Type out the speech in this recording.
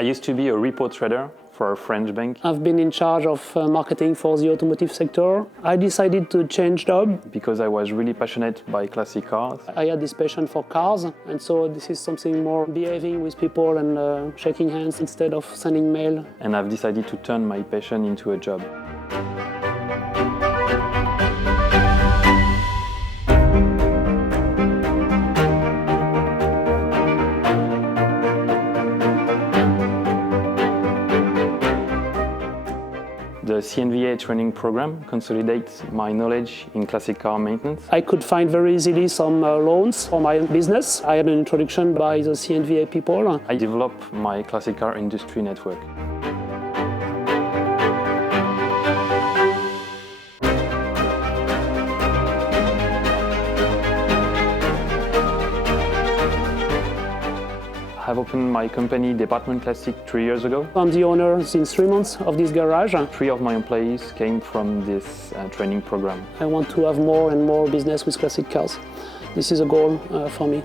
I used to be a repo trader for a French bank. I've been in charge of marketing for the automotive sector. I decided to change job Because I was really passionate by classic cars. I had this passion for cars, and so this is something more behaving with people and shaking hands instead of sending mail. And I've decided to turn my passion into a job. The CNVA training program consolidates my knowledge in classic car maintenance. I could find very easily some loans for my business. I had an introduction by the CNVA people. I developed my classic car industry network. I've opened my company Department Classic 3 years ago. I'm the owner since 3 months of this garage. 3 of my employees came from this training program. I want to have more and more business with classic cars. This is a goal for me.